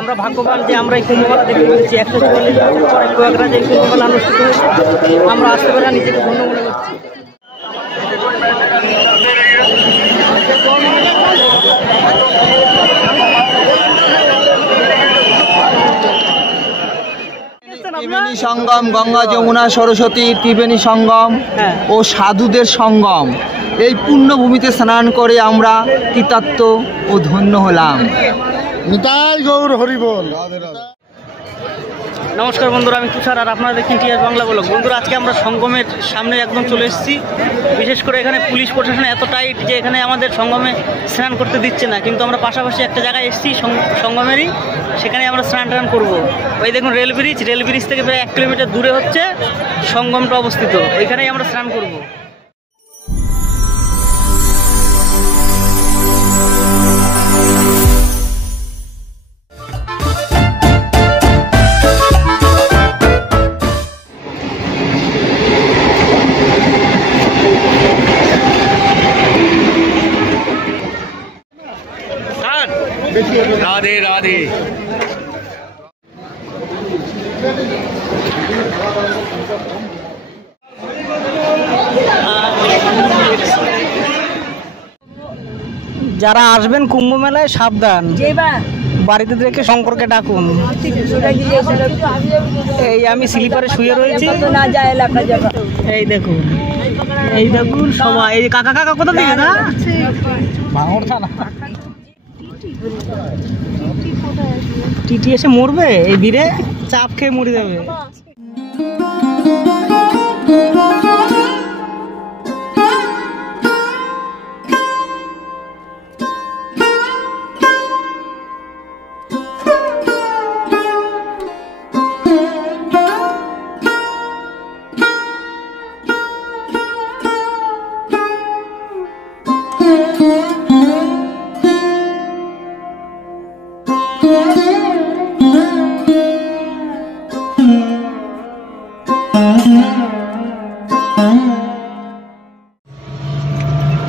আমরা ভাগ্যবান যে আমরা এই কুম্ভমেলা দেখতে পেরেছি। 144 বছর পরে প্রয়াগরাজে এই কুম্ভমেলা অনুষ্ঠিত হয়েছে। আমরা আসতে পেরে নিজেকে ধন্য মনে করছি। ত্রিবেণী সঙ্গম, গঙ্গা যমুনা সরস্বতী ত্রিবেণী সঙ্গম ও সাধুদের সঙ্গম, এই পুণ্যভূমিতে স্নান করে আমরা কৃতার্থ ও ধন্য হলাম। নিতাই গৌর হরি বল। নমস্কার বন্ধুরা, আমি তুষার আর আপনারা দেখছেন টিআর বাংলা ব্লগ। বন্ধুরা, আজকে আমরা সঙ্গমের সামনে একদম চলে এসেছি। বিশেষ করে এখানে পুলিশ প্রশাসন এত টাইট যে এখানে আমাদের সঙ্গমে স্নান করতে দিচ্ছে না, কিন্তু আমরা পাশাপাশি একটা জায়গায় এসেছি সঙ্গমেরই, সেখানে আমরা স্নান টান করবো। ওই দেখুন রেল ব্রিজ থেকে প্রায় 1 কিলোমিটার দূরে হচ্ছে সঙ্গমটা অবস্থিত, ওইখানেই আমরা স্নান করবো। राधे राधे। যারা আসবেন কুম্ভ মেলায় সাবধান, বাড়িতে রেখে শঙ্করকে ডাকুন। এই আমি স্লিপারে শুয়ে রয়েছি, এই দেখুন সবাই। এই কাকা কোথা থেকে? না ভাঙড় থানা। টিটি এসে মরবে, এই ভিড়ে চাপ খেয়ে মরে যাবে।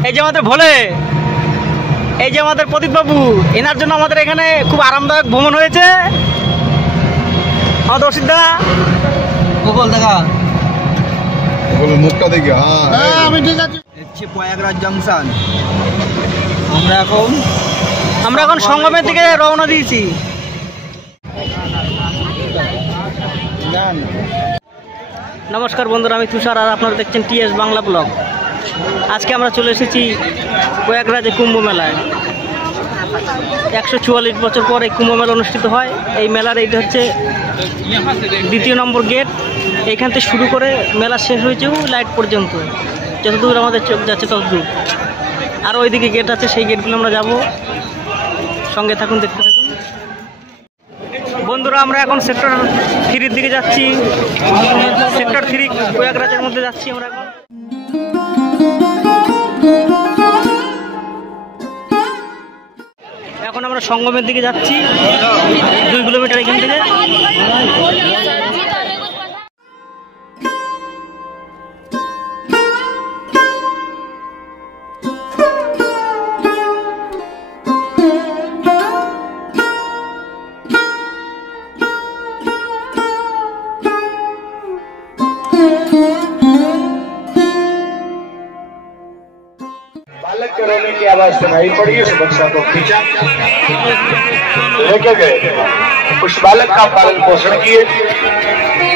এই যে আমাদের ভোলে, এই যে আমাদের প্রদীপ বাবু, এনার জন্য আমাদের এখানে খুব আরামদায়ক ভ্রমণ হয়েছে। আমাদের অসিদ্ধা গোপাল দেখা মুখটা দেখি। হ্যাঁ আমি ঠিক আছে। হচ্ছে প্রয়াগরাজ জংশন। আমরা এখন সঙ্গমের দিকে রওনা দিয়েছি। নমস্কার বন্ধুরা, আমি তুষার আর আপনারা দেখছেন টিএস বাংলা ব্লগ। আজকে আমরা চলে এসেছি প্রয়াগরাজে কুম্ভ মেলায়। 144 বছর পর এই কুম্ভ মেলা অনুষ্ঠিত হয়। এই মেলার এইটা হচ্ছে 2 নম্বর গেট। এইখান থেকে শুরু করে মেলা শেষ হয়েছেও লাইট পর্যন্ত, যতদূর আমাদের চোখ যাচ্ছে ততদূর। আর ওইদিকে গেট আছে, সেই গেটগুলো আমরা যাব। সঙ্গে থাকুন, দেখতে থাকুন বন্ধুরা। আমরা এখন সেক্টর 3 দিকে যাচ্ছি। সেক্টর 3 প্রয়াগরাজের মধ্যে যাচ্ছি আমরা এখন আমরা সঙ্গমের দিকে যাচ্ছি, 2 কিলোমিটার এখান থেকে। बालक के रोने की आवाज सुनाई पड़ी, उस बच्चा को खींचा, लेके गए, उस बालक का पालन पोषण किए।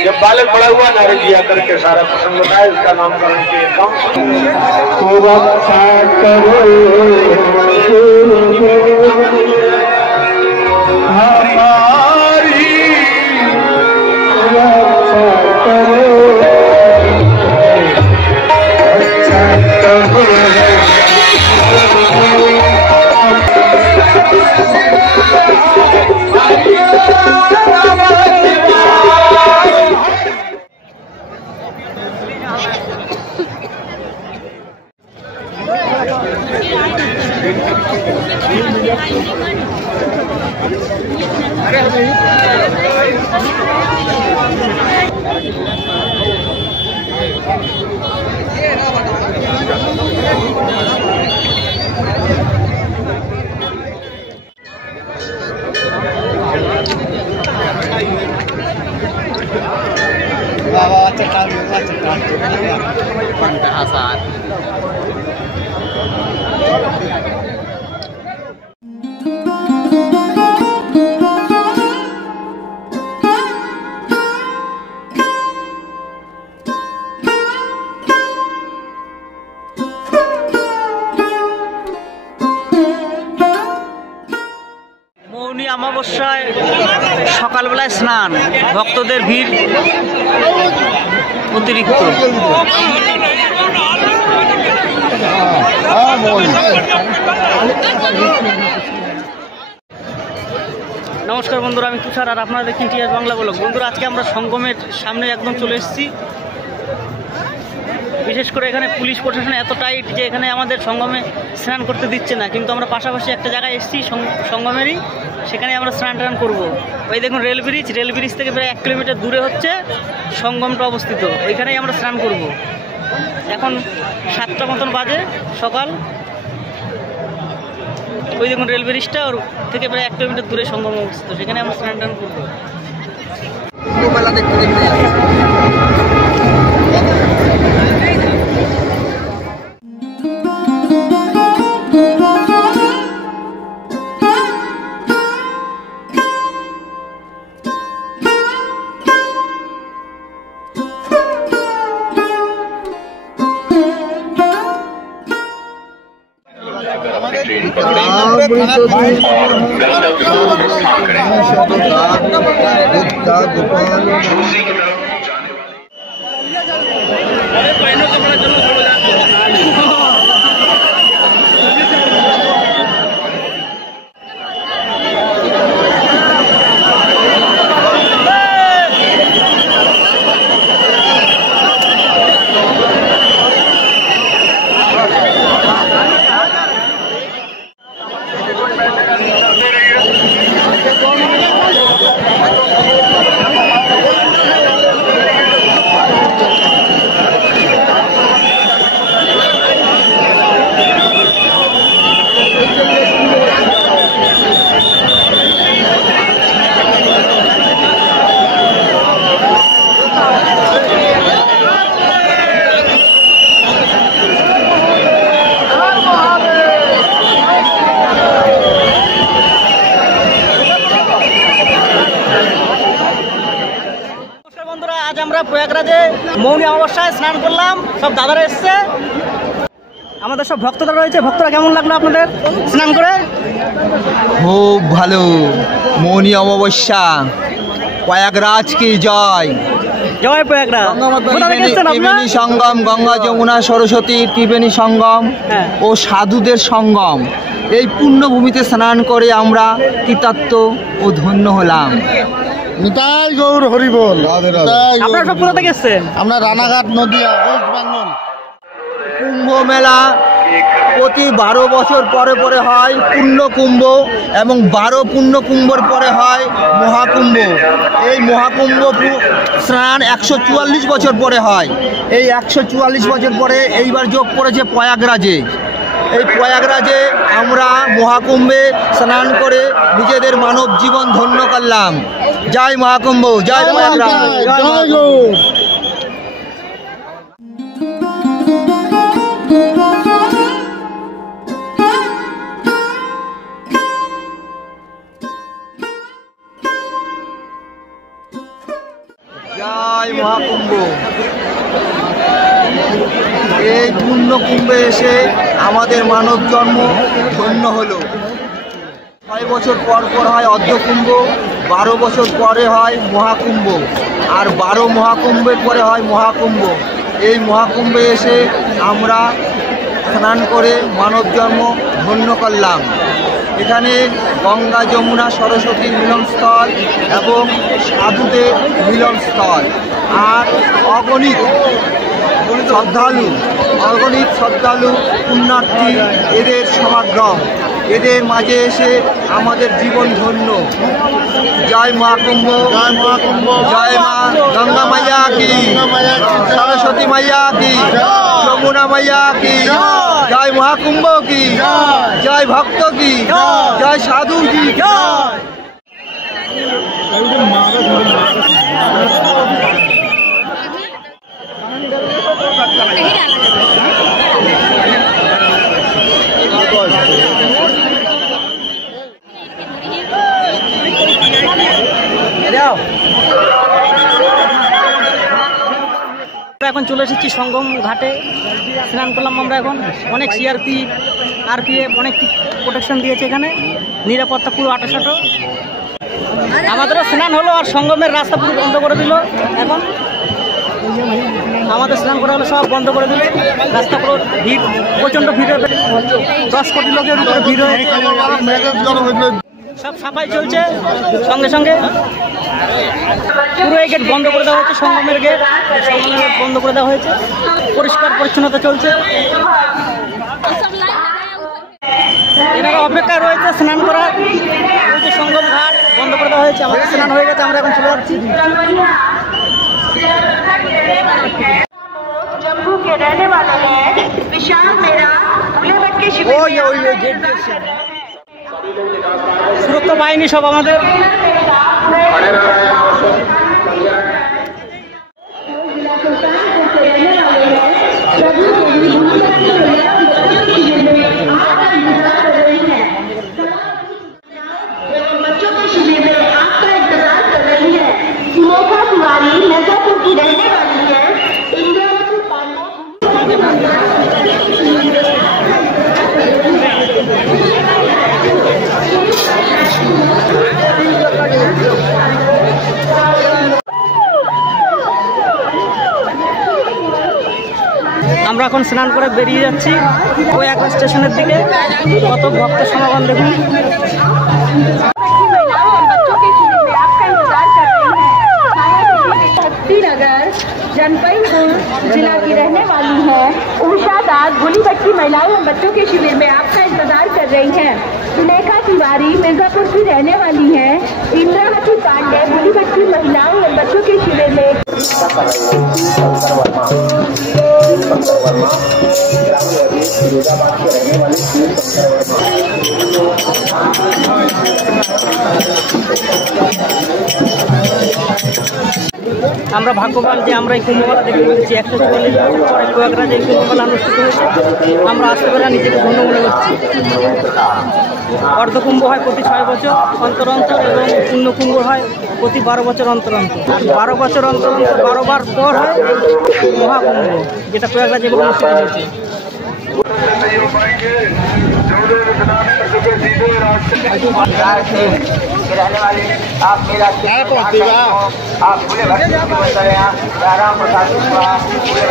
जब बालक बड़ा हुआ, नारद जी आकर के सारा प्रसंग बताया, इसका नामकरण किए। মৌনী অমাবস্যায় সকালবেলায় স্নান, ভক্তদের ভিড় অতিরিক্ত। নমস্কার বন্ধুরা, আমি তুষার আর আপনারা দেখছেন টিআর বাংলা ব্লগ। বন্ধুরা, আজকে আমরা সঙ্গমের সামনে একদম চলে এসেছি। বিশেষ করে এখানে পুলিশ প্রশাসন এত টাইট যে এখানে আমাদের সঙ্গমে স্নান করতে দিচ্ছে না, কিন্তু আমরা পাশাপাশি একটা জায়গায় এসেছি সঙ্গমেরই, সেখানে আমরা স্নান টান করবো। ওই দেখুন রেল ব্রিজ থেকে প্রায় 1 কিলোমিটার দূরে হচ্ছে সঙ্গমটা অবস্থিত, ওইখানেই আমরা স্নান করব। এখন 7টা মতন বাজে সকাল। ওই দেখুন রেল ব্রিজটা, ওর থেকে প্রায় 1 কিলোমিটার দূরে সঙ্গম অবস্থিত, সেখানে আমরা স্নান টান করবো। প্রয়াগরাজে মৌনী অমাবস্যায় স্নান করলাম, সব দাদারা এসছে, আমাদের সব ভক্তরা রয়েছে। ভক্তরা কেমন লাগলো আপনাদের স্নান করে? খুব ভালো। মৌনী অমাবস্যা, প্রয়াগরাজ কি জয়। জয় প্রয়াগরাজ। ত্রিবেণী সঙ্গম, গঙ্গা যমুনা সরস্বতী ত্রিবেণী সঙ্গম ও সাধুদের সঙ্গম, এই পুণ্যভূমিতে স্নান করে আমরা কৃতার্থ ও ধন্য হলাম। নিতাই গৌর হরিবল। আপনারা সব কোথা থেকে এসেছেন? আমরা রানাঘাট, নদিয়া, ওয়েস্ট বেঙ্গল। কুম্ভ মেলা প্রতি 12 বছর পরে পরে হয় পূর্ণ কুম্ভ, এবং 12 পূর্ণ কুম্ভর পরে হয় মহাকুম্ভ। এই মহাকুম্ভ স্নান 144 বছর পরে হয়। এই 144 বছর পরে এইবার যোগ পড়েছে প্রয়াগরাজে। এই প্রয়াগরাজে আমরা মহাকুম্ভে স্নান করে নিজেদের মানব জীবন ধন্য করলাম। জয় মহাকুম্ভ, জয় প্রয়াগরাজ, জয় গৌর। জয় মহাকুম্ভ। এই পূর্ণ কুম্ভে এসে আমাদের মানব জন্ম ধন্য হলো। 6 বছর পর পর হয় অর্ধকুম্ভ, 12 বছর পরে হয় মহাকুম্ভ, আর 12 মহাকুম্ভের পরে হয় মহাকুম্ভ। এই মহাকুম্ভে এসে আমরা স্নান করে মানব জন্ম ধন্য করলাম। এখানে গঙ্গা যমুনা সরস্বতীর মিলনস্থল এবং সাধুদের মিলনস্থল, আর অগণিত শ্রদ্ধালু পুণ্যার্থী এদের সমাগম। এদের মাঝে এসে আমাদের জীবন ধন্য। জয় মহাকুম্ভ, জয় মহাকুম্ভ, জয় মা গঙ্গা মাইয়া কি, সরস্বতী মাইয়া কি, যমুনা মাইয়া কি, জয় মহাকুম্ভ কি, জয় ভক্ত কি, জয় সাধু কি, জয়। এখন চলে এসেছি সঙ্গম ঘাটে, স্নান করলাম আমরা। এখন অনেক সিআরপি আরপিএফ অনেক প্রোটেকশন দিয়েছে এখানে, নিরাপত্তা পুরো আটাশাটো। আমাদেরও স্নান হলো আর সঙ্গমের রাস্তা পুরো বন্ধ করে দিল। এখন আমাদের স্নান করা হলো, সব বন্ধ করে দিল রাস্তা, পুরো ভিড়, প্রচণ্ড ভিড়, 10 কোটি লোকের উপরে ভিড় হয়েছে। সব সাফাই চলছে সঙ্গে সঙ্গে। পুরো এই গেট বন্ধ করে দেওয়া হয়েছে, সঙ্গমের গেট বন্ধ করে দেওয়া হয়েছে। পরিষ্কার পরিচ্ছন্নতা চলছে। এনারা অপেক্ষায় রয়েছে স্নান করার। ওই যে সঙ্গম ঘাট বন্ধ করে দেওয়া হয়েছে, আমাদের স্নান হয়ে গেছে, আমরা এখন চলে যাচ্ছি। जम्मू के रहने वाले हैं विशाल मेरा बुलेट के शिविर सुरक्षा बाहिनी सब আমাদের। बच्चों के शिविर में आपका इंतजार कर रही है। सुलेखा तिवारी मिर्जापुर की रहने वाली है। इंद्रावती पांडे আমরা এখন স্নান করে বেরিয়ে যাচ্ছি ওই একটা স্টেশনের দিকে। কত ভক্ত সমাগম দেখুন। नगर जनपदपुर जिला की रहने वाली है उषा दास भोली बच्ची महिलाओं और बच्चों के शिविर में आपका इंतजार कर रही हैं। सुलेखा तिवारी मिर्जापुर की रहने वाली है। इंद्रावती पांडे भोली बच्ची महिलाओं और बच्चों के शिविर में আমরা ভাগ্যবান যে আমরা এই কুম্ভমেলা দেখতে পেয়েছি। 144 বছর পরে প্রয়াগরাজে এই কুম্ভমেলা অনুষ্ঠিত হয়েছে। আমরা আসতে পেরে নিজেকে ধন্য মনে করছি। অর্ধকুম্ভ হয় প্রতি 6 বছর অন্তর অন্তর এবং পূর্ণকুম্ভ হয় প্রতি 12 বছর অন্তর অন্তর। আর 12 বছর অন্তর অন্তর 12 বার পর হয় মহাকুম্ভ, যেটা প্রয়াগরাজে অনুষ্ঠিত হয়েছে। रहने वाले आप मेरा आप पूरे भक्ति राम प्रसाद पूरे